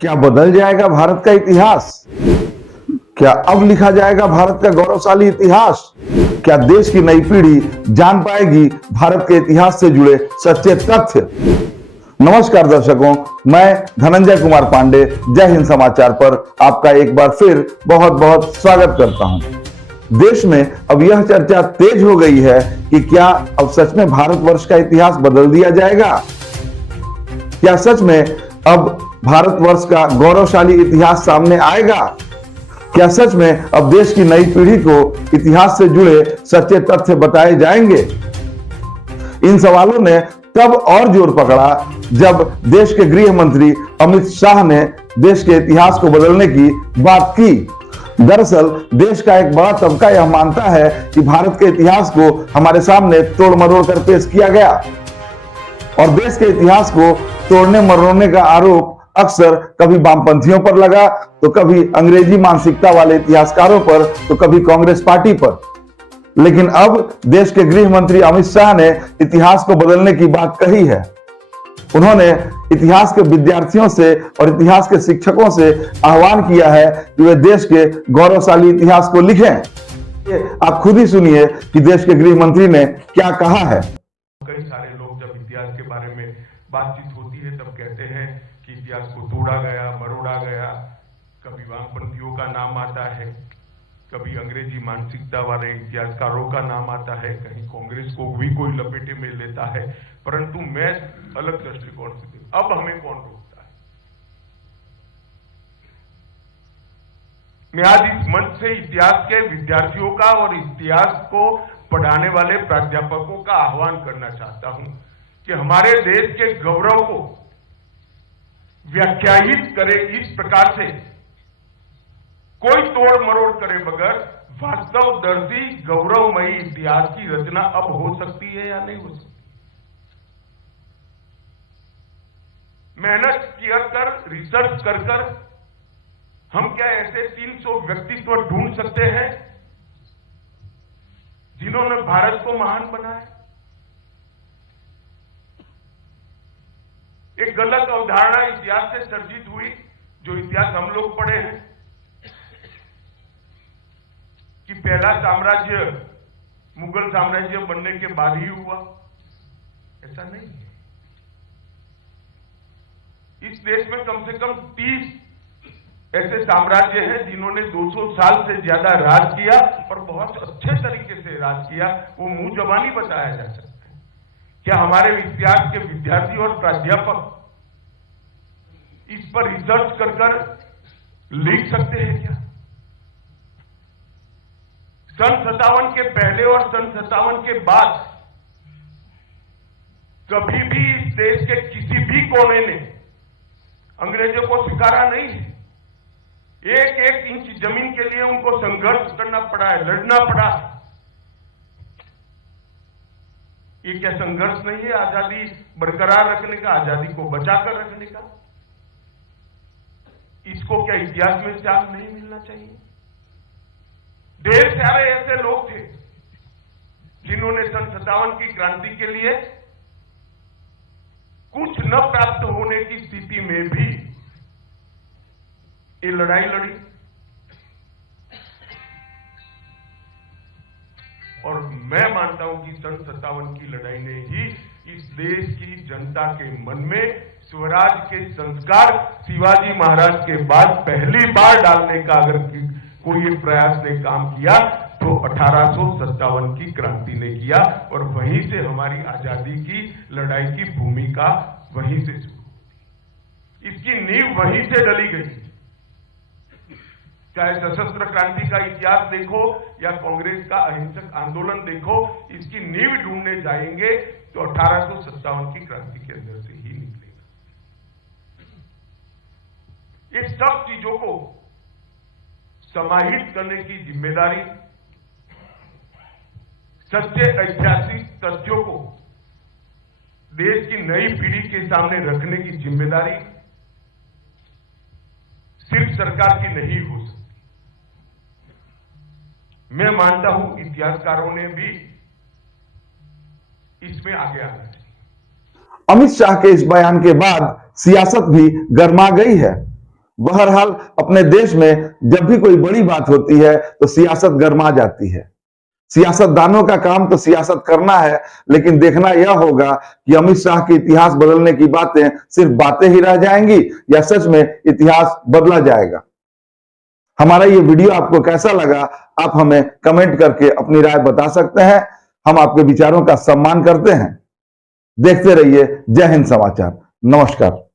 क्या बदल जाएगा भारत का इतिहास? क्या अब लिखा जाएगा भारत का गौरवशाली इतिहास? क्या देश की नई पीढ़ी जान पाएगी भारत के इतिहास से जुड़े सच्चे तथ्य? नमस्कार दर्शकों, मैं धनंजय कुमार पांडे जय हिंद समाचार पर आपका एक बार फिर बहुत बहुत स्वागत करता हूं। देश में अब यह चर्चा तेज हो गई है कि क्या अब सच में भारतवर्ष का इतिहास बदल दिया जाएगा? क्या सच में अब भारतवर्ष का गौरवशाली इतिहास सामने आएगा? क्या सच में अब देश की नई पीढ़ी को इतिहास से जुड़े सच्चे तथ्य बताए जाएंगे? इन सवालों ने तब और जोर पकड़ा जब देश के गृह मंत्री अमित शाह ने देश के इतिहास को बदलने की बात की। दरअसल देश का एक बड़ा तबका यह मानता है कि भारत के इतिहास को हमारे सामने तोड़ मरोड़ कर पेश किया गया और देश के इतिहास को तोड़ने मरोड़ने का आरोप अक्सर कभी वामपंथियों पर लगा, तो कभी अंग्रेजी मानसिकता वाले इतिहासकारों पर, तो कभी कांग्रेस पार्टी पर। लेकिन अब देश के गृह मंत्री अमित शाह ने इतिहास को बदलने की बात कही है। उन्होंने इतिहास के विद्यार्थियों से और इतिहास के शिक्षकों से आह्वान किया है कि वे देश के गौरवशाली इतिहास को लिखें। आप खुद ही सुनिए कि देश के गृह मंत्री ने क्या कहा है। कई सारे लोग जब इतिहास के बारे में बातचीत होती है तब कहते हैं कि इतिहास को तोड़ा गया, मरोड़ा गया। कभी वामपंथियों का नाम आता है, कभी अंग्रेजी मानसिकता वाले इतिहासकारों का नाम आता है, कहीं कांग्रेस को भी कोई लपेटे में लेता है। परंतु मैं अलग दृष्टिकोण से अब हमें कौन रोकता है? मैं आज इस मंच से इतिहास के विद्यार्थियों का और इतिहास को पढ़ाने वाले प्राध्यापकों का आह्वान करना चाहता हूं कि हमारे देश के गौरव को व्याख्यायित करे इस प्रकार से, कोई तोड़ मरोड़ करे बगैर वास्तवदर्शी गौरवमयी इतिहास की रचना अब हो सकती है या नहीं हो सकती। मेहनत कर रिसर्च कर हम क्या ऐसे 300 व्यक्तित्व ढूंढ सकते हैं जिन्होंने भारत को महान बनाया? एक गलत अवधारणा इतिहास से सर्जित हुई, जो इतिहास हम लोग पढ़े हैं कि पहला साम्राज्य मुगल साम्राज्य बनने के बाद ही हुआ। ऐसा नहीं है। इस देश में कम से कम 30 ऐसे साम्राज्य हैं जिन्होंने 200 साल से ज्यादा राज किया और बहुत अच्छे तरीके से राज किया। वो मुंह जबानी बताया जा सकता है। क्या हमारे इतिहास के विद्यार्थी और प्राध्यापक इस पर रिसर्च कर लिख सकते हैं क्या? सन 57 के पहले और सन 57 के बाद कभी भी इस देश के किसी भी कोने ने अंग्रेजों को स्वीकारा नहीं है। एक एक इंच जमीन के लिए उनको संघर्ष करना पड़ा है, लड़ना पड़ा है। ये क्या संघर्ष नहीं है आजादी बरकरार रखने का, आजादी को बचाकर रखने का? इसको क्या इतिहास में स्थान नहीं मिलना चाहिए? ढेर सारे ऐसे लोग थे जिन्होंने सन 57 की क्रांति के लिए कुछ न प्राप्त होने की स्थिति में भी ये लड़ाई लड़ी और मैं मानता हूं कि सन 57 की लड़ाई ने ही इस देश की जनता के मन में स्वराज के संस्कार शिवाजी महाराज के बाद पहली बार डालने का अगर कोई एक प्रयास ने काम किया तो 1857 की क्रांति ने किया और वहीं से हमारी आजादी की लड़ाई की भूमिका वहीं से शुरू, इसकी नींव वहीं से डली गई। चाहे सशस्त्र क्रांति का इतिहास देखो या कांग्रेस का अहिंसक आंदोलन देखो, इसकी नींव ढूंढने जाएंगे तो 1857 की क्रांति के अंदर से ही निकलेगा। ये सब चीजों को समाहित करने की जिम्मेदारी, सच्चे ऐतिहासिक तथ्यों को देश की नई पीढ़ी के सामने रखने की जिम्मेदारी सिर्फ सरकार की नहीं हो सकती। मैं मानता हूं इतिहासकारों ने भी इसमें आगे आना चाहिए। अमित शाह के इस बयान के बाद सियासत भी गर्मा गई है। बहरहाल अपने देश में जब भी कोई बड़ी बात होती है तो सियासत गरमा जाती है। सियासतदानों का काम तो सियासत करना है, लेकिन देखना यह होगा कि अमित शाह के इतिहास बदलने की बातें सिर्फ बातें ही रह जाएंगी या सच में इतिहास बदला जाएगा। हमारा ये वीडियो आपको कैसा लगा, आप हमें कमेंट करके अपनी राय बता सकते हैं। हम आपके विचारों का सम्मान करते हैं। देखते रहिए जय हिंद समाचार। नमस्कार।